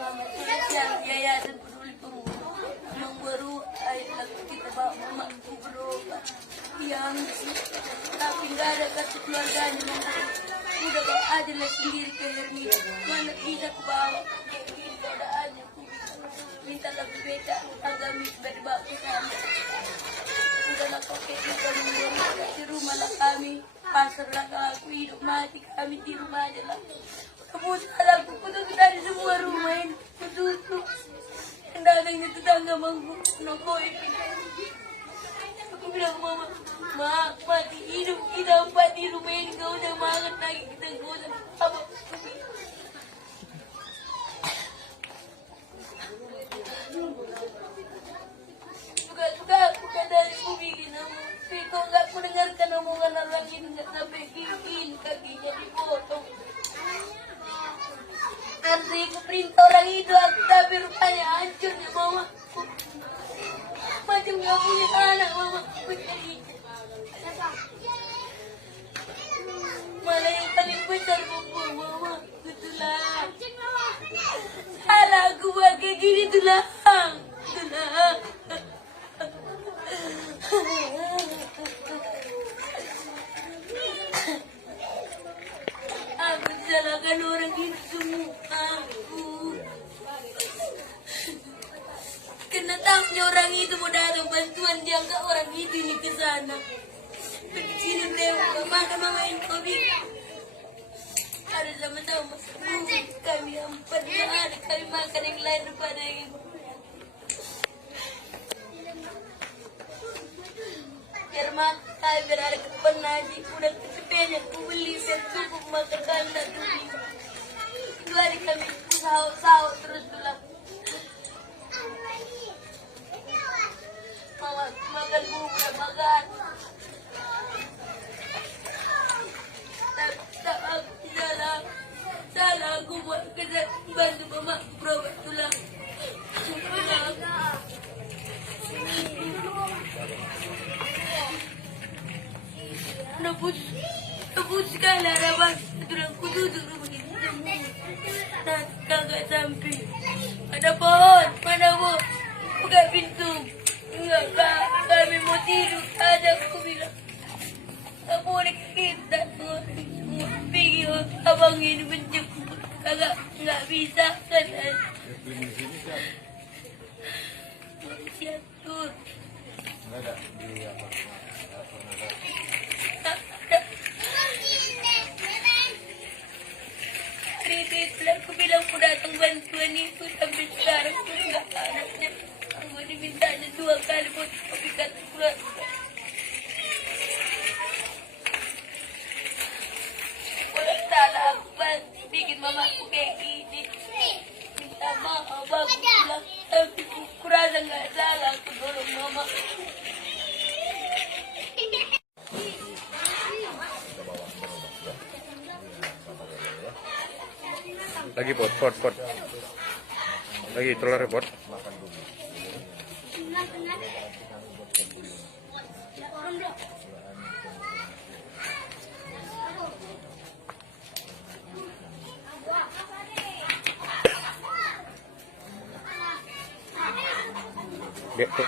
Mama tulis yang Yayasan Peduli Pemuda yang baru lagu kita bawa emakku berobat yang tapi nggak ada kartu keluarganya mama udah bawa aja lah sendiri ke Hermi mana bisa aku bawa kayak gini udah aja aku minta lagu beda agami dari bawa ke sana udah lah kok kayak gitu di rumah lah kami pasar lah aku hidup mati kami di rumah aja lah kebutuhan aku tutup dari semua rumah ini tutup dagangnya tetangga mangku nokoin aku bilang mama mati hidup kita empat di rumah ini kau udah makan lagi kita gak usah apa juga aku dari aku bikin tapi kok gak aku dengarkan omongan orang ini gak sampai gini kakinya dipotong nanti aku perintah orang itu aku tapi rupanya hancur ya mama macam gak punya anak mama aku jadi malah yang paling besar buku mama itulah salah aku buat kayak gini itulah aku disalahkan orang itu semua aku kena tahunya orang itu mau datang bantuan dia enggak orang itu nih ke sana sini deh mama ini kopi harus sama-sama kami empat hari kami makan yang lain daripada yang biar makan biar ada kepenaji udah kesepian aku beli biar cukup makan kanda dulu itu hari kami sahur terus tulang mama makan bubur makan salah aku buat kerja bantu mama berobat tulang nebus sekali harapan tulang kudu begini nah kagak sampai ada pohon mana bu buka pintu enggak kami mau tidur ada aku bilang gak boleh kita pergi abang ini menjemput kagak nggak bisa kan siatur nggak ada di apa aku bilang aku datang bantuan itu sampai sekarang pun nggak ada aku dimintanya 2 kali buat kopi kata keluar salah aku bikin mama aku kayak gini minta maaf aku bilang tapi aku rasa nggak salah aku dorong mama lagi pot lagi telur pot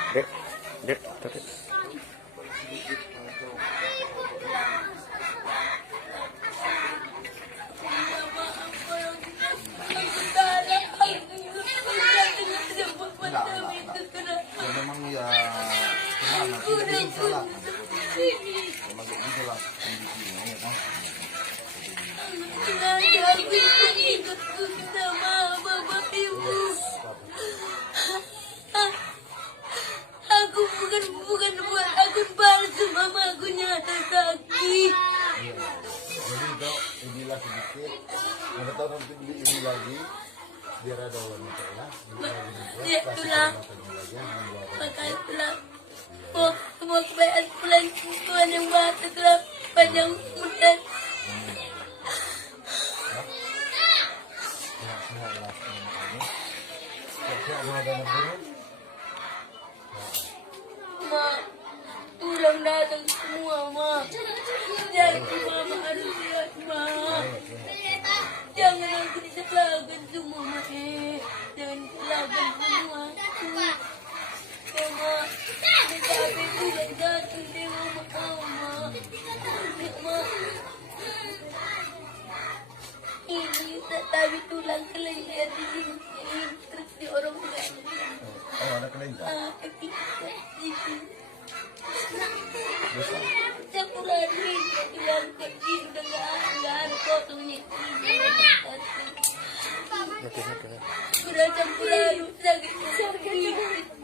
dek tadi memang ya gimana tidak bisa salah kalau gitu lah kondisinya ya kan aku bukan buat akun palsu mama aku nyata sakit jadi kau inilah sedikit mana tahu nanti beli ini lagi biar ada wanita ya itulah makanya itulah semua kebayaan bulan Tuhan yang batu itulah panjang muda ma tulang datang semua ma jadi mama harus lihat ma jangan aku disalahkan semua ma kami tulang kelainan terus di orang tua. Oh, anak lain ka? Ketiga itu. Dosa. Campuran bilang pergi udah nggak ada fotonya. Udah campuran sakit.